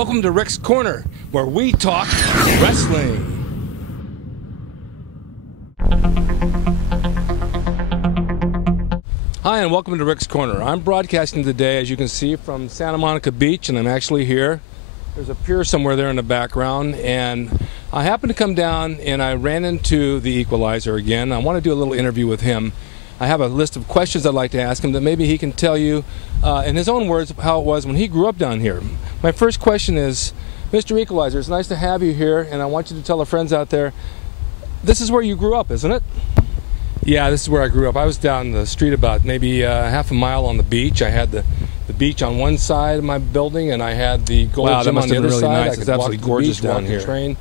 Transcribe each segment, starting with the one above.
Welcome to Rick's Corner, where we talk wrestling. Hi, and welcome to Rick's Corner. I'm broadcasting today, as you can see, from Santa Monica Beach, and I'm actually here. There's a pier somewhere there in the background, and I happened to come down and I ran into the equalizer again. I want to do a little interview with him. I have a list of questions I'd like to ask him that maybe he can tell you in his own words how it was when he grew up down here. My first question is, Mr. Equalizer, it's nice to have you here, and I want you to tell the friends out there, this is where you grew up, isn't it? Yeah, this is where I grew up. I was down the street about maybe half a mile on the beach. I had the beach on one side of my building, and I had the gold gym on the other side. Nice. It's absolutely gorgeous down here. Train.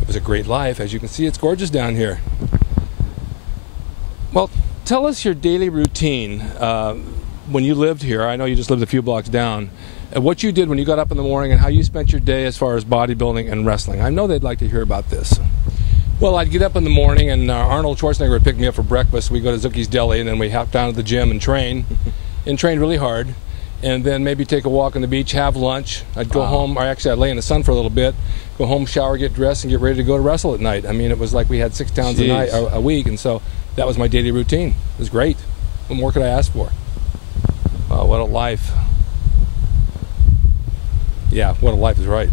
It was a great life. As you can see, it's gorgeous down here. Well, tell us your daily routine when you lived here. I know you just lived a few blocks down. What you did when you got up in the morning and how you spent your day as far as bodybuilding and wrestling. I know they'd like to hear about this. Well, I'd get up in the morning, and Arnold Schwarzenegger would pick me up for breakfast. We'd go to Zookie's Deli, and then we'd hop down to the gym and train really hard, and then maybe take a walk on the beach, have lunch. I'd go home, or actually I'd lay in the sun for a little bit, go home, shower, get dressed, and get ready to go to wrestle at night. I mean, it was like we had 6 towns a week, and so that was my daily routine. It was great. What more could I ask for? Wow, what a life. Yeah, what a life is right.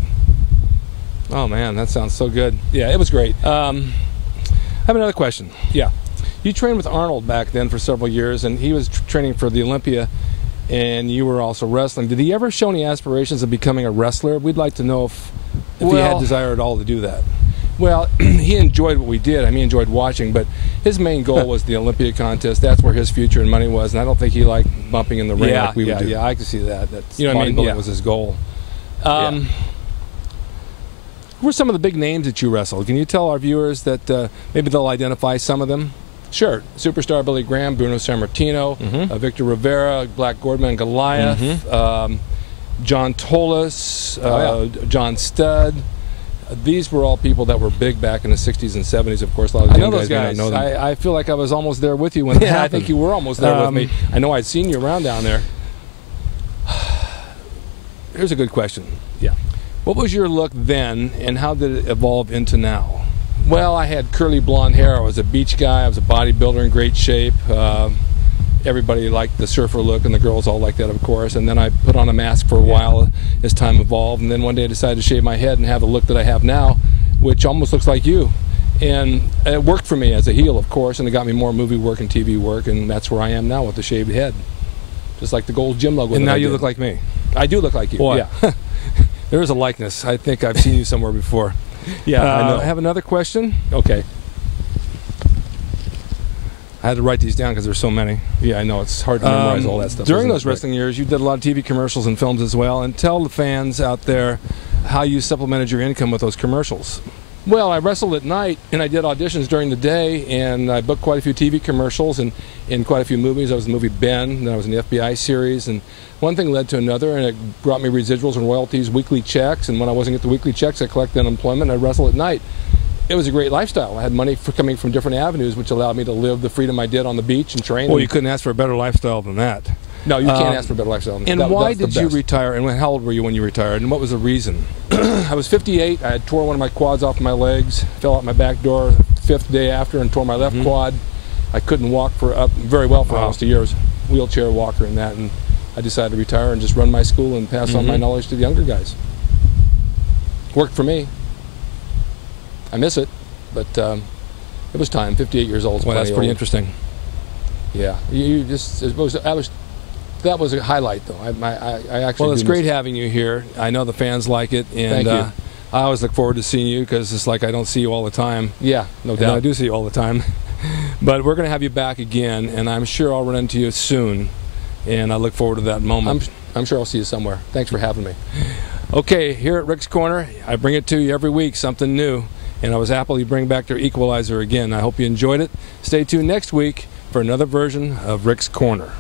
Oh man, that sounds so good. Yeah, it was great. I have another question. Yeah, you trained with Arnold back then for several years, and he was training for the Olympia, and you were also wrestling. Did he ever show any aspirations of becoming a wrestler? We'd like to know if he had desire at all to do that. Well, he enjoyed what we did. I mean, he enjoyed watching, but his main goal was the Olympia contest. That's where his future and money was, and I don't think he liked bumping in the ring like we would do. Yeah, I can see that. That's, you know what I mean? That was his goal. Who were some of the big names that you wrestled? Can you tell our viewers that maybe they'll identify some of them? Sure. Superstar Billy Graham, Bruno Sammartino, Victor Rivera, Black Gordman and Goliath, John Tolis, John Studd. These were all people that were big back in the 60s and 70s, of course. A lot of young guys may not know them. I feel like I was almost there with you when it happened. I think you were almost there with me. I know I'd seen you around down there. Here's a good question. Yeah. What was your look then, and how did it evolve into now? Well, I had curly blonde hair. I was a beach guy. I was a bodybuilder in great shape. Everybody liked the surfer look, and the girls all liked that, of course. And then I put on a mask for a while as time evolved. And then one day I decided to shave my head and have the look that I have now, which almost looks like you. And it worked for me as a heel, of course, and it got me more movie work and TV work, and that's where I am now with the shaved head. Just like the gold gym logo. And now you look like me. I do look like you. Boy. Yeah. There is a likeness. I think I've seen you somewhere before. Yeah, I know. I have another question. Okay. I had to write these down because there's so many. Yeah, I know. It's hard to memorize all that stuff. During those wrestling years, you did a lot of TV commercials and films as well. And tell the fans out there how you supplemented your income with those commercials. Well, I wrestled at night, and I did auditions during the day, and I booked quite a few TV commercials and in quite a few movies. I was in the movie Ben, and I was in the FBI series, and one thing led to another, and it brought me residuals and royalties, weekly checks, and when I wasn't getting the weekly checks, I collected unemployment, and I wrestled at night. It was a great lifestyle. I had money coming from different avenues, which allowed me to live the freedom I did on the beach and train. Well, you couldn't ask for a better lifestyle than that. No, you can't ask for a better lifestyle than that. And why did you retire, and how old were you when you retired, and what was the reason? I was 58. I had tore one of my quads off my legs, fell out my back door the 5th day after, and tore my left quad. I couldn't walk very well for almost a year. I was a wheelchair walker and that, and I decided to retire and just run my school and pass on my knowledge to the younger guys. Worked for me. I miss it, but it was time. 58 years old. Well, that's pretty interesting. Yeah, that was a highlight, though. I actually. Well, it's great having you here. I know the fans like it, and thank you. I always look forward to seeing you because it's like I don't see you all the time. Yeah, no doubt. I do see you all the time, but we're going to have you back again, and I'm sure I'll run into you soon, and I look forward to that moment. I'm sure I'll see you somewhere. Thanks for having me. Okay, here at Rick's Corner, I bring it to you every week, something new, and I was happy to bring back their equalizer again. I hope you enjoyed it. Stay tuned next week for another version of Rick's Corner.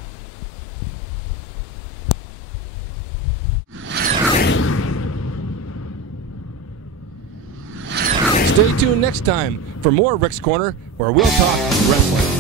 Stay tuned next time for more Rick's Corner, where we'll talk wrestling.